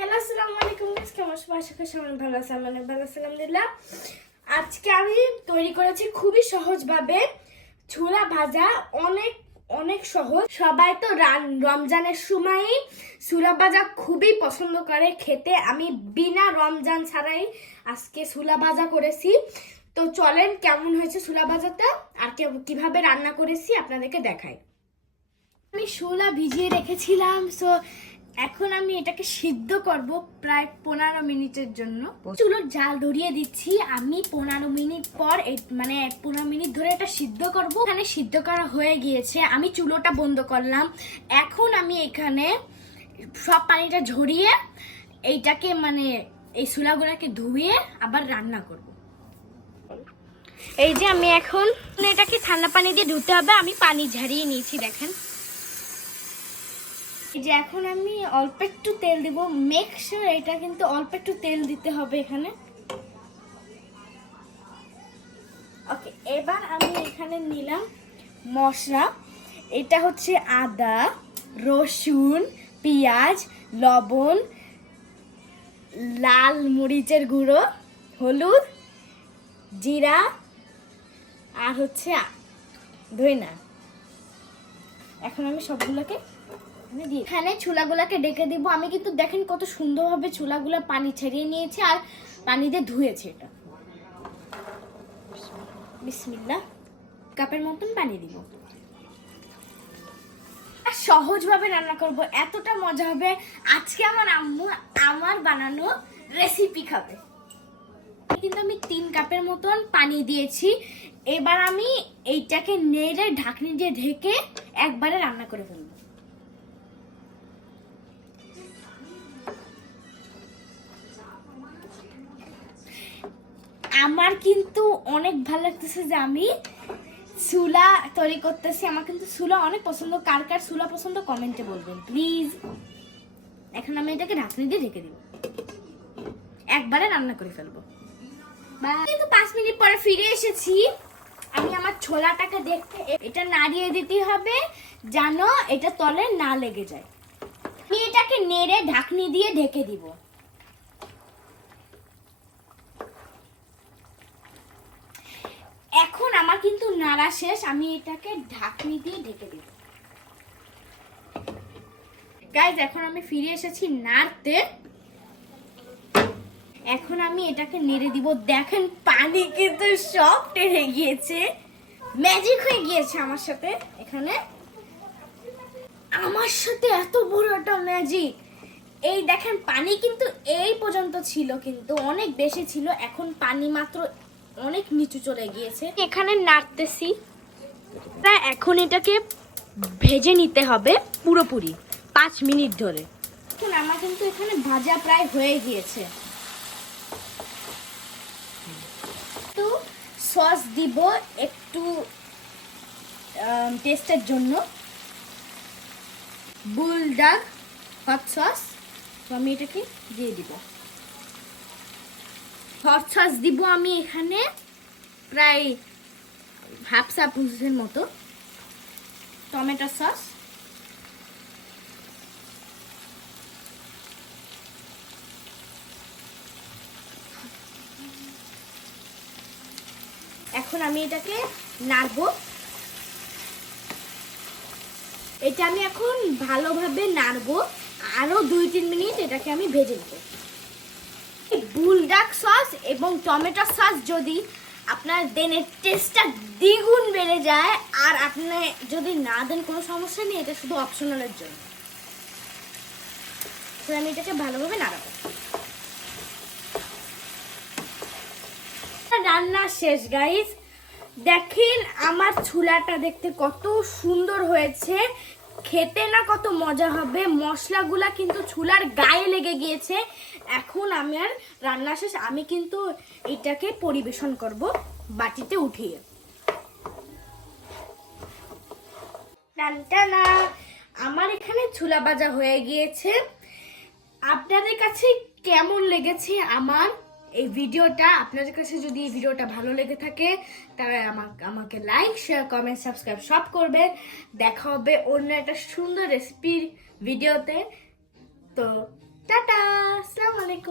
Hello, আসসালামু আলাইকুম guys কেমন সবাই আশা করি সবাই ভালো আছে আমি ভালো আছি আজকে আমি তৈরি করেছি খুবই সহজভাবে ছোলা ভাজা, অনেক অনেক সহজ। সবাই তো রমজানের সময়ই সুলা ভাজা খুবই পছন্দ করে খেতে। আমি বিনা রমজান ছাড়াই আজকে সুলা ভাজা করেছি। তো চলেন, কেমন হয়েছে সুলা ভাজাটা? আর কে- কীভাবে রান্না করেছি আপনাদেরকে দেখাই। আমি শোলা ভিজিয়ে রেখেছিলাম সো এখন আমি এটাকে সিদ্ধ করব প্রায় পনেরো মিনিটের জন্য। চুলোর জাল ধরিয়ে দিচ্ছি। আমি পনেরো মিনিট পর মানে পনেরো মিনিট ধরে এটা সিদ্ধ করব। এখানে সিদ্ধ করা হয়ে গিয়েছে। আমি চুলোটা বন্ধ করলাম। এখন আমি এখানে সব পানিটা ঝরিয়ে এইটাকে মানে এই চুলাগুলোকে ধুয়ে আবার রান্না করব। এই যে আমি এখন এটাকে ঠান্ডা পানি দিয়ে ধুতে হবে। আমি পানি ঝারিয়ে নিয়েছি, দেখেন। এই যে এখন আমি অল্প একটু তেল দিব। মেক শিওর এটা কিন্তু অল্প একটু তেল দিতে হবে এখানে। ওকে এবার আমি এখানে নিলাম মশলা। এটা হচ্ছে আদা, রসুন, পেঁয়াজ, লবণ, লাল মরিচের গুঁড়ো, হলুদ, জিরা, আর হচ্ছে ধইনা এখন আমি সবগুলোকে এখানে ছোলাগুলাকে ডেকে দিব। আমি কিন্তু দেখেন কত সুন্দরভাবে ছোলাগুলা পানি ছেড়িয়ে নিয়েছে আর পানি দিয়ে ধুয়েছে এটা। বিসমিল্লা কাপের মতন পানি দিব। আর সহজভাবে রান্না করব। এতটা মজা হবে। আজকে আমার আম্মু আমার বানানো রেসিপি খাবে। কিন্তু আমি তিন কাপের মতন পানি দিয়েছি। এবার আমি এইটাকে নেড়ে ঢাকনি দিয়ে ঢেকে একবারে রান্না করে ফেলব। আমার কিন্তু অনেক ভালো লাগতেছে যে আমি সুলা তৈরি করতেছি। আমার কিন্তু সুলা অনেক পছন্দ। কার কার সুলা পছন্দ কমেন্টে বলবেন প্লিজ এখন আমি এটাকে ঢাকনি দিয়ে ঢেকে দিব। একবারে রান্না করে ফেলব। কিন্তু পাঁচ মিনিট পরে ফিরে এসেছি। আমি আমার ছোলাটাকে দেখতে এটা নাড়িয়ে দিতে হবে যেন এটা তলে না লেগে যায়। আমি এটাকে নেড়ে ঢাকনি দিয়ে ঢেকে দিব এখন আমার কিন্তু নাড়া শেষ, আমি এটাকে ঢাকনি দিয়ে ঢেকে দিব। গাইজ এখন আমি ফিরে এসেছি নাড়তে। এখন আমি এটাকে নেড়ে দিব। দেখেন, পানি কিন্তু সব টেনে গিয়েছে। ম্যাজিক হয়ে গিয়েছে আমার সাথে এখানে। আমার সাথে এত বড় একটা ম্যাজিক এই দেখেন, পানি কিন্তু এই পর্যন্ত ছিল কিন্তু অনেক বেশি ছিল। এখন পানি মাত্র অনেক নিচু চলে গিয়েছে। এখানে নাড়তেছি। তা এখন এটাকে ভেজে নিতে হবে পুরোপুরি পাঁচ মিনিট ধরে। এখন আমার কিন্তু এখানে ভাজা প্রায় হয়ে গিয়েছে। একটু সস দিব একটু টেস্টের জন্য। বুলডাক হট সস তো আমি এটাকে দিয়ে দিব। হট সস দিব আমি এখানে প্রায় হাফ চামচের মতো। Tomato sauce. এখন আমি এটাকে নাড়বো। এটা আমি এখন ভালোভাবে নাড়বো। আরও দুই তিন মিনিট এটাকে আমি ভেজে নেব। বুলডাক সস এবং টমেটো সস যদি আপনার দেনের টেস্টটা দ্বিগুণ বেড়ে যায়, আর আপনি যদি না দেন, কোনো সমস্যা নেই, এটা শুধু অপশনালের জন্য। তো আমি এটাকে ভালোভাবে নাড়াবো। রান্না শেষ গাইস দেখেন, আমার ছুলাটা দেখতে কত সুন্দর হয়েছে। খেতে না কত মজা হবে। মশলাগুলা কিন্তু ছুলার গায়ে লেগে গিয়েছে। এখন আমার রান্না শেষ, আমি কিন্তু এটাকে পরিবেশন করব বাটিতে উঠিয়ে। টানটানা, আমার এখানে ছুলা ভাজা হয়ে গিয়েছে। আপনাদের কাছে কেমন লেগেছে আমার এই ভিডিওটা, আপনাদের কাছে যদি এই ভিডিওটা ভালো লেগে থাকে, তাহলে আমাকে আমাকে লাইক শেয়ার কমেন্ট সাবস্ক্রাইব সব করবে দেখা হবে অন্য একটা সুন্দর রেসিপির ভিডিওতে। তো, টাটা, আসসালামু আলাইকুম।